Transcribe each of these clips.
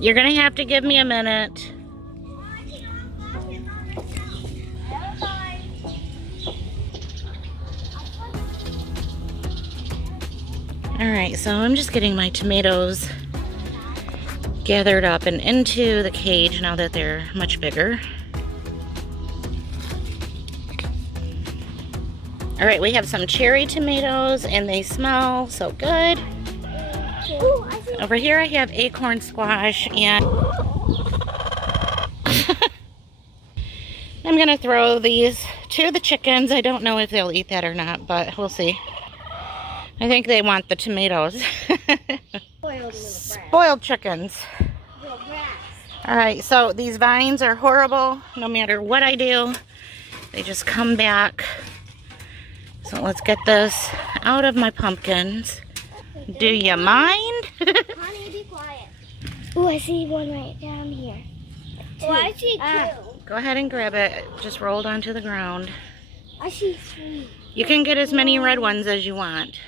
You're gonna have to give me a minute. Alright, so I'm just getting my tomatoes gathered up and into the cage now that they're much bigger. Alright, we have some cherry tomatoes and they smell so good. Over here I have acorn squash and I'm gonna throw these to the chickens. I don't know if they'll eat that or not, but we'll see. I think they want the tomatoes. Spoiled chickens. Alright, so these vines are horrible. No matter what I do, they just come back. So let's get this out of my pumpkins. Do you mind? Honey, be quiet. Oh, I see one right down here. Oh, I see two. Go ahead and grab it. It just rolled onto the ground. I see three. You can get as many red ones as you want.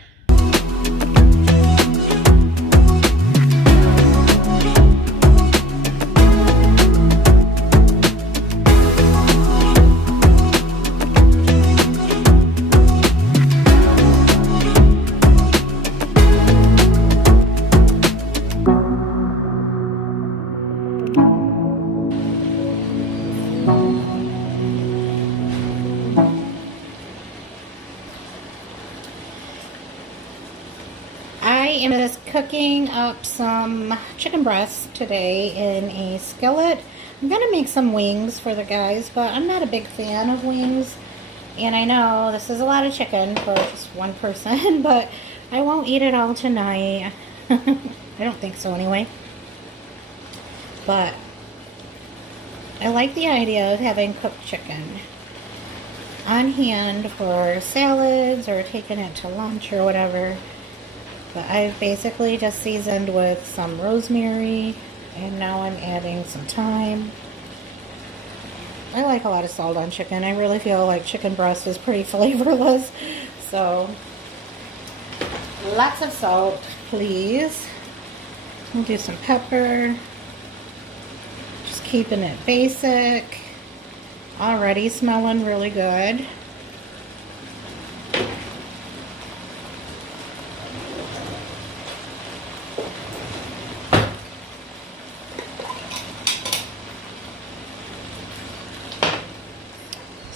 I am just cooking up some chicken breasts today in a skillet. I'm going to make some wings for the guys, but I'm not a big fan of wings. And I know this is a lot of chicken for just one person, but I won't eat it all tonight. I don't think so anyway. But I like the idea of having cooked chicken on hand for salads or taking it to lunch or whatever. But I've basically just seasoned with some rosemary, and now I'm adding some thyme. I like a lot of salt on chicken. I really feel like chicken breast is pretty flavorless. So, lots of salt, please. We'll do some pepper. Just keeping it basic. Already smelling really good.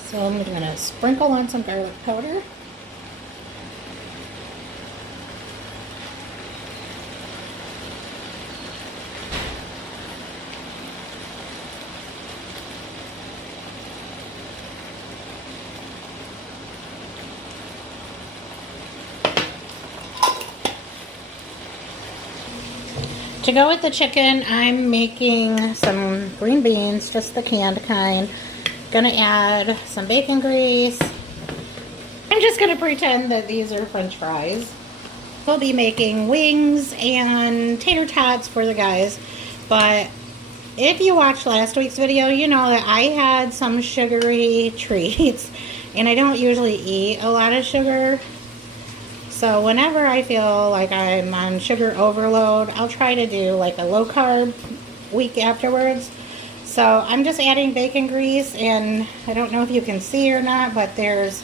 So I'm going to sprinkle on some garlic powder. To go with the chicken, I'm making some green beans, just the canned kind. Gonna add some bacon grease. I'm just gonna pretend that these are French fries. We'll be making wings and tater tots for the guys. But if you watched last week's video, you know that I had some sugary treats. And I don't usually eat a lot of sugar. So whenever I feel like I'm on sugar overload, I'll try to do like a low carb week afterwards. So I'm just adding bacon grease, and I don't know if you can see or not, but there's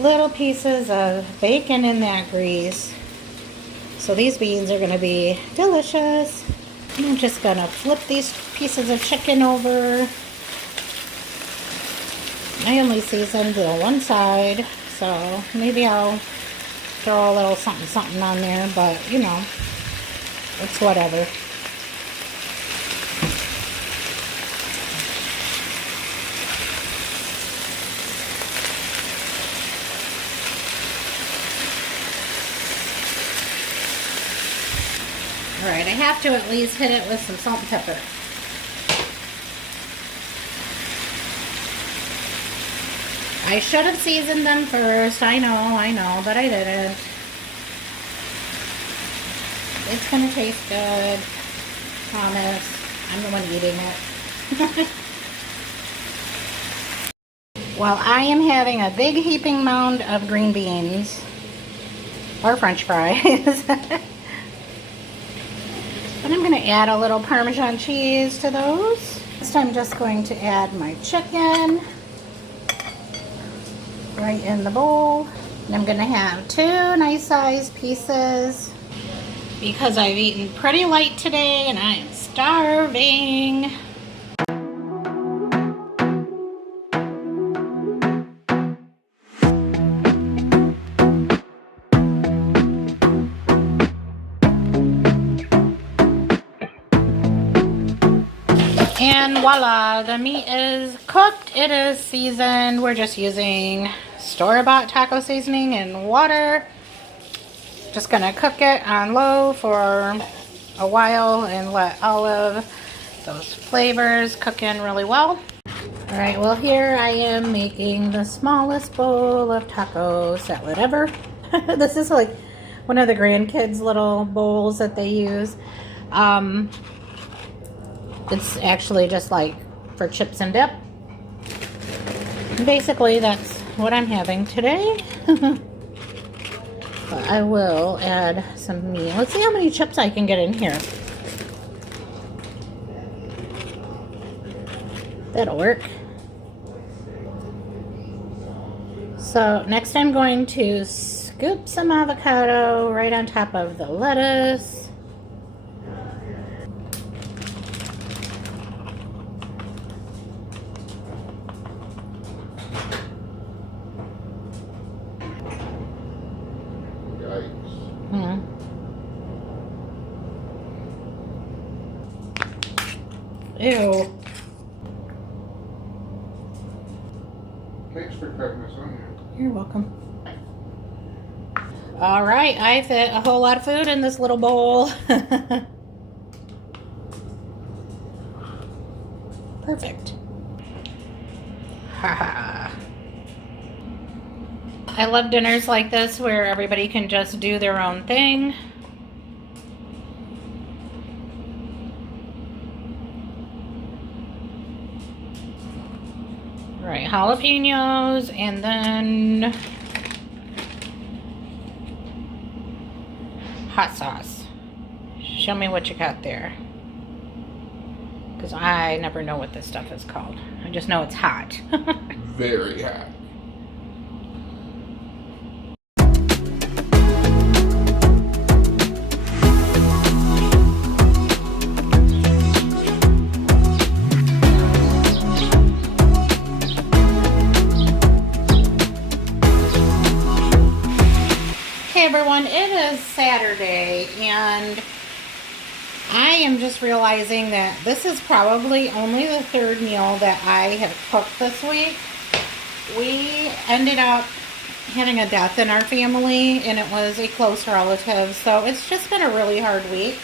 little pieces of bacon in that grease. So these beans are going to be delicious. I'm just going to flip these pieces of chicken over. I only seasoned the one side, so maybe I'll throw a little something on there, but you know, it's whatever. Alright, I have to at least hit it with some salt and pepper. I should have seasoned them first. I know, but I didn't. It's gonna taste good. Promise. I'm the one eating it. Well, I am having a big heaping mound of green beans. Or French fries. And I'm going to add a little Parmesan cheese to those. Next I'm just going to add my chicken right in the bowl. And I'm going to have 2 nice sized pieces because I've eaten pretty light today and I am starving. And voila, the meat is cooked. It is seasoned. We're just using store-bought taco seasoning and water. Just gonna cook it on low for a while and let all of those flavors cook in really well. All right, well here I am making the smallest bowl of taco salad ever. This is like one of the grandkids' little bowls that they use. It's actually just like for chips and dip. Basically, that's what I'm having today. But I will add some meat. Let's see how many chips I can get in here. That'll work. So next I'm going to scoop some avocado right on top of the lettuce. Ew. Thanks for cutting this onion. You're welcome. All right, I fit a whole lot of food in this little bowl. Perfect. Haha. I love dinners like this where everybody can just do their own thing. Right, jalapenos and then hot sauce. Show me what you got there. Because I never know what this stuff is called. I just know it's hot. Very hot. Hey everyone, it is Saturday and I am just realizing that this is probably only the 3rd meal that I have cooked this week. We ended up having a death in our family and it was a close relative, so it's just been a really hard week.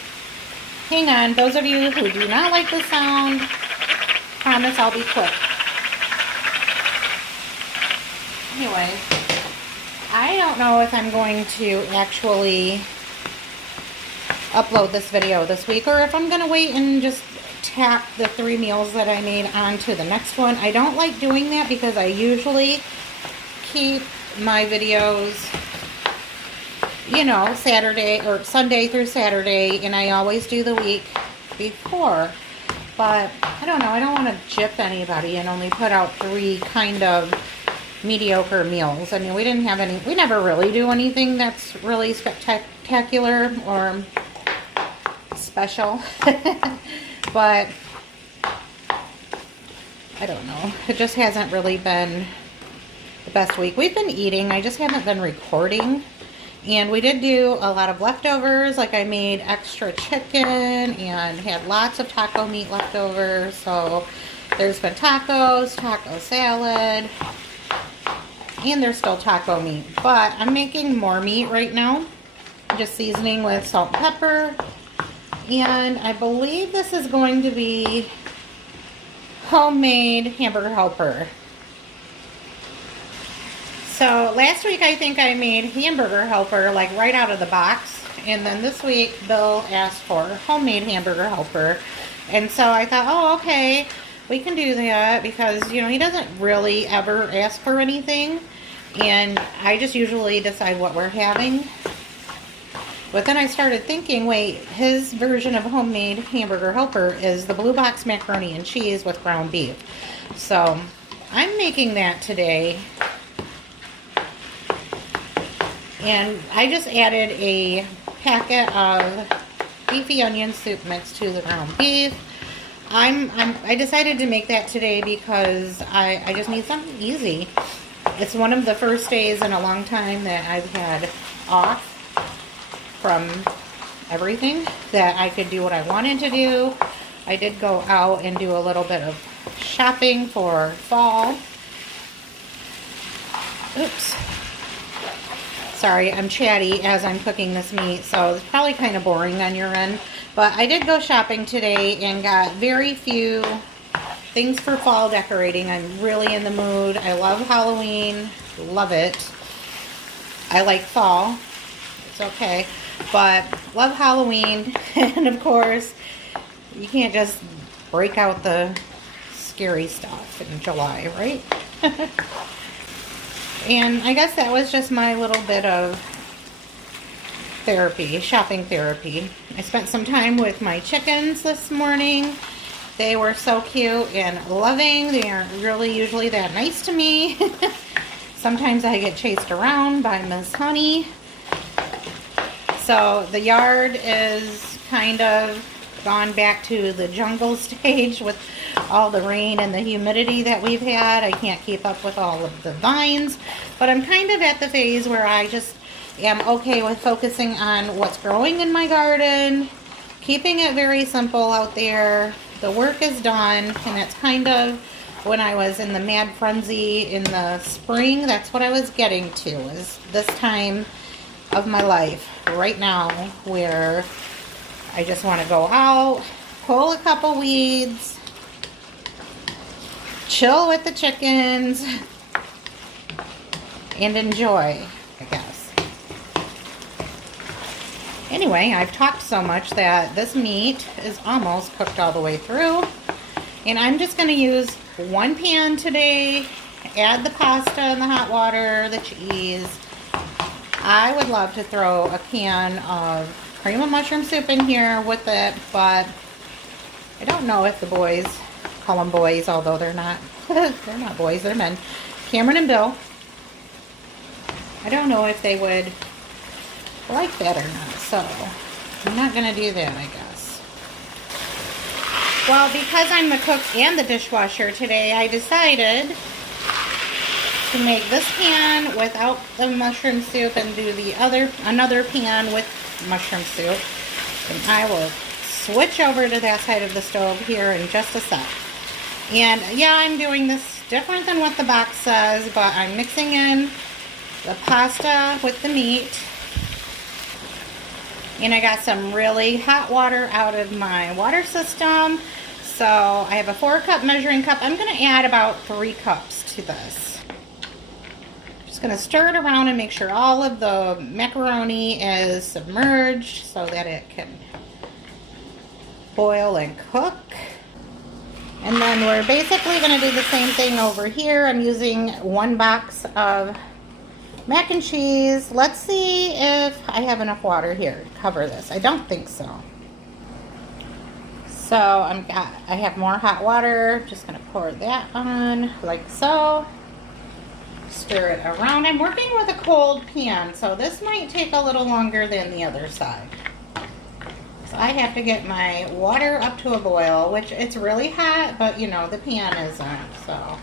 Hang on, those of you who do not like the sound, promise I'll be quick. Anyway, I don't know if I'm going to actually upload this video this week or if I'm going to wait and just tack the 3 meals that I made onto the next one. I don't like doing that because I usually keep my videos, you know, Saturday or Sunday through Saturday, and I always do the week before. But I don't know, I don't want to gyp anybody and only put out 3 kind of mediocre meals. I mean, we didn't have any, we never really do anything that's really spectacular or special. But I don't know, it just hasn't really been the best week. We've been eating, I just haven't been recording. And we did do a lot of leftovers, like I made extra chicken and had lots of taco meat left over. So there's been tacos, taco salad, and there's still taco meat. But I'm making more meat right now, just seasoning with salt and pepper. And I believe this is going to be homemade hamburger helper. So last week I think I made hamburger helper like right out of the box, and then this week Bill asked for homemade hamburger helper, and so I thought, oh okay, we can do that because, you know, he doesn't really ever ask for anything, and I just usually decide what we're having But then I started thinking, wait, his version of homemade hamburger helper is the blue box macaroni and cheese with ground beef. So I'm making that today. And I just added a packet of beefy onion soup mix to the ground beef. I decided to make that today because I just need something easy. It's one of the first days in a long time that I've had off from everything, that I could do what I wanted to do. I did go out and do a little bit of shopping for fall. Oops. Sorry, I'm chatty as I'm cooking this meat, so it's probably kind of boring on your end. But I did go shopping today and got very few things for fall decorating. I'm really in the mood. I love Halloween. Love it. I like fall. It's okay. But love Halloween. And of course, you can't just break out the scary stuff in July, right? And I guess that was just my little bit of therapy, shopping therapy. I spent some time with my chickens this morning. They were so cute and loving. They aren't really usually that nice to me. Sometimes I get chased around by Miss Honey. So the yard is kind of gone back to the jungle stage with all the rain and the humidity that we've had. I can't keep up with all of the vines, but I'm kind of at the phase where I just am okay with focusing on what's growing in my garden, keeping it very simple out there. The work is done, and it's kind of when I was in the mad frenzy in the spring, that's what I was getting to, is this time of my life right now where I just want to go out, pull a couple weeds, chill with the chickens, and enjoy, I guess. Anyway, I've talked so much that this meat is almost cooked all the way through. And I'm just going to use one pan today, add the pasta and the hot water, the cheese. I would love to throw a can of cream of mushroom soup in here with it, but I don't know if the boys, call them boys, although they're not, they're not boys, they're men, Cameron and Bill, I don't know if they would like that or not, so I'm not going to do that, I guess. Well, because I'm the cook and the dishwasher today, I decided to make this pan without the mushroom soup and do the another pan with mushroom soup. And I will switch over to that side of the stove here in just a sec. And yeah, I'm doing this different than what the box says, but I'm mixing in the pasta with the meat. And I got some really hot water out of my water system. So I have a 4-cup measuring cup. I'm going to add about 3 cups to this. Just going to stir it around and make sure all of the macaroni is submerged so that it can boil and cook. And then we're basically going to do the same thing over here. I'm using 1 box of mac and cheese. Let's see if I have enough water here to cover this. I don't think so. So I have more hot water. Just going to pour that on like so. Stir it around. I'm working with a cold pan, so this might take a little longer than the other side. So I have to get my water up to a boil, which it's really hot, but you know, the pan isn't, so.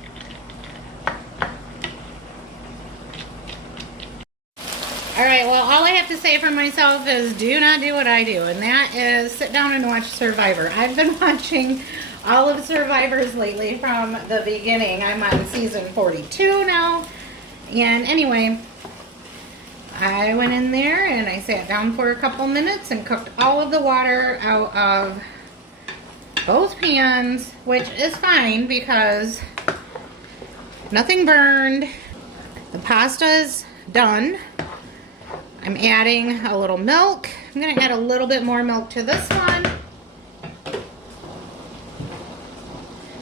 Alright, well, all I have to say for myself is do not do what I do, and that is sit down and watch Survivor. I've been watching all of Survivors lately from the beginning. I'm on season 42 now, and anyway, I went in there and I sat down for a couple minutes and cooked all of the water out of both pans, which is fine because nothing burned. The pasta's done. I'm adding a little milk. I'm going to add a little bit more milk to this one.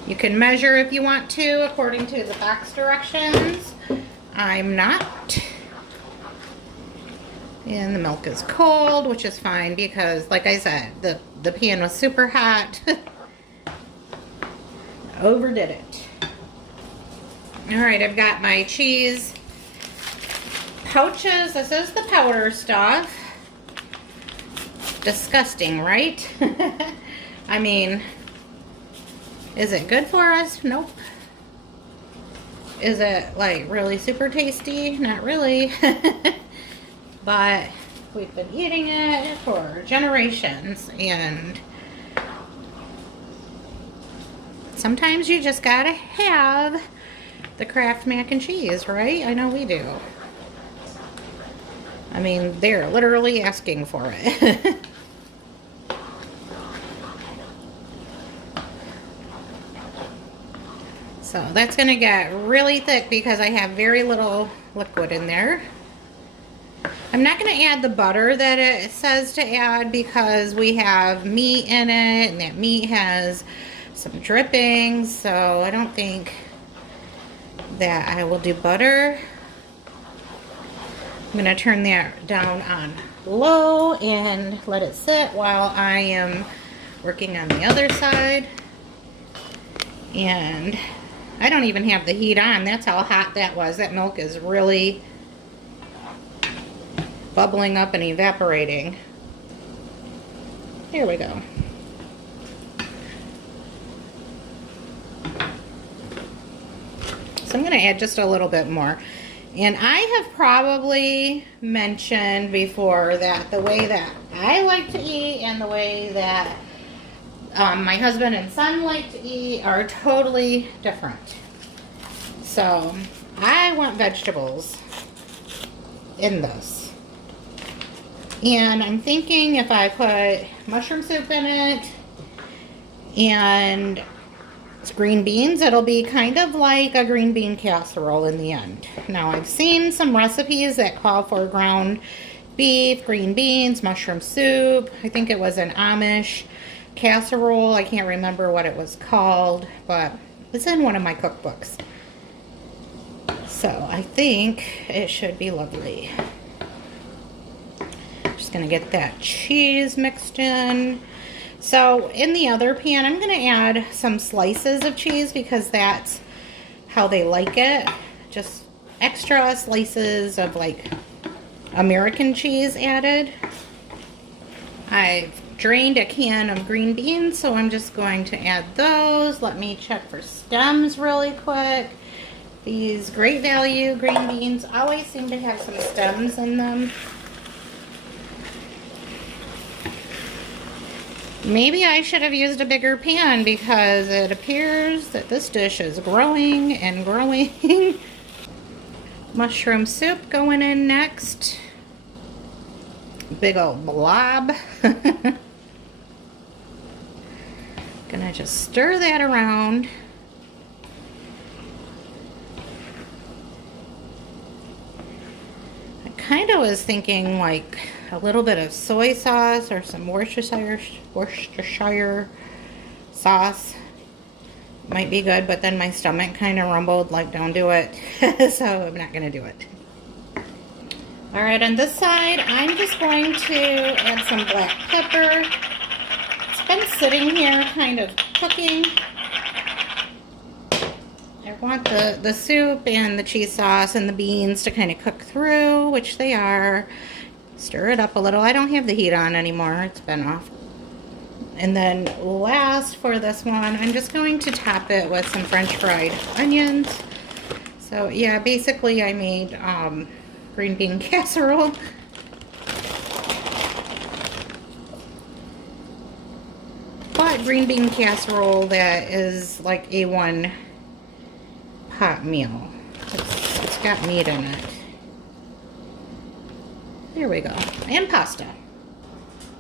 You can measure if you want to according to the box directions. I'm not. And the milk is cold, which is fine because, like I said, the pan was super hot. Overdid it. Alright, I've got my cheese pouches. This is the powder stuff. Disgusting, right? I mean, is it good for us? Nope. Is it like really super tasty? Not really. But we've been eating it for generations, and sometimes you just gotta have the Kraft mac and cheese, right? I know we do. I mean, they're literally asking for it. So that's gonna get really thick because I have very little liquid in there. I'm not going to add the butter that it says to add because we have meat in it, and that meat has some drippings, so I don't think that I will do butter. I'm going to turn that down on low and let it sit while I am working on the other side. And I don't even have the heat on. That's how hot that was. That milk is really bubbling up and evaporating. Here we go. So I'm going to add just a little bit more. And I have probably mentioned before that the way that I like to eat and the way that my husband and son like to eat are totally different. So I want vegetables in this. And I'm thinking if I put mushroom soup in it and it's green beans, it'll be kind of like a green bean casserole in the end. Now, I've seen some recipes that call for ground beef, green beans, mushroom soup. I think it was an Amish casserole. I can't remember what it was called, but it's in one of my cookbooks. So I think it should be lovely. Just gonna get that cheese mixed in. So in the other pan, I'm gonna add some slices of cheese because that's how they like it. Just extra slices of like American cheese added. I've drained a can of green beans, so I'm just going to add those. Let me check for stems really quick. These Great Value green beans always seem to have some stems in them. Maybe I should have used a bigger pan because it appears that this dish is growing and growing. Mushroom soup going in next. Big old blob. Gonna just stir that around. I kind of was thinking like a little bit of soy sauce or some Worcestershire sauce might be good, but then my stomach kind of rumbled like don't do it. So I'm not gonna do it. All right, on this side I'm just going to add some black pepper. It's been sitting here kind of cooking. I want the soup and the cheese sauce and the beans to kind of cook through, which they are. Stir it up a little. I don't have the heat on anymore. It's been off. And then last for this one, I'm just going to top it with some French fried onions. So yeah, basically I made green bean casserole. But green bean casserole that is like a one pot meal. It's got meat in it. There we go. And pasta.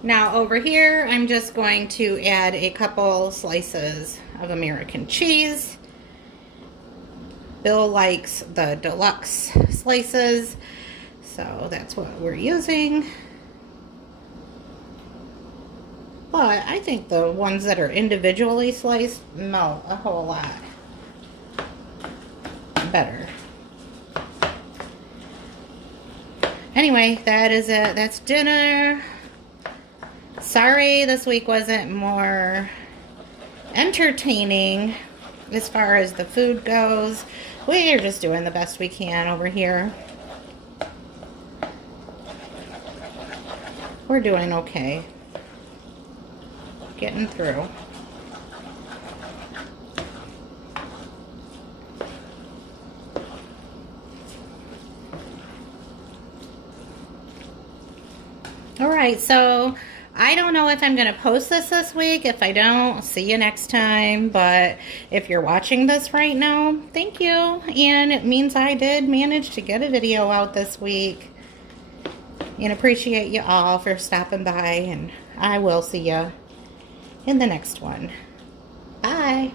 Now over here, I'm just going to add a couple slices of American cheese. Bill likes the deluxe slices, so that's what we're using. But I think the ones that are individually sliced melt a whole lot better. Anyway, that is it. That's dinner. Sorry this week wasn't more entertaining as far as the food goes. We are just doing the best we can over here. We're doing okay. Getting through. Alright, so I don't know if I'm going to post this week. If I don't, see you next time. But if you're watching this right now, thank you. And it means I did manage to get a video out this week. And appreciate you all for stopping by. And I will see you in the next one. Bye.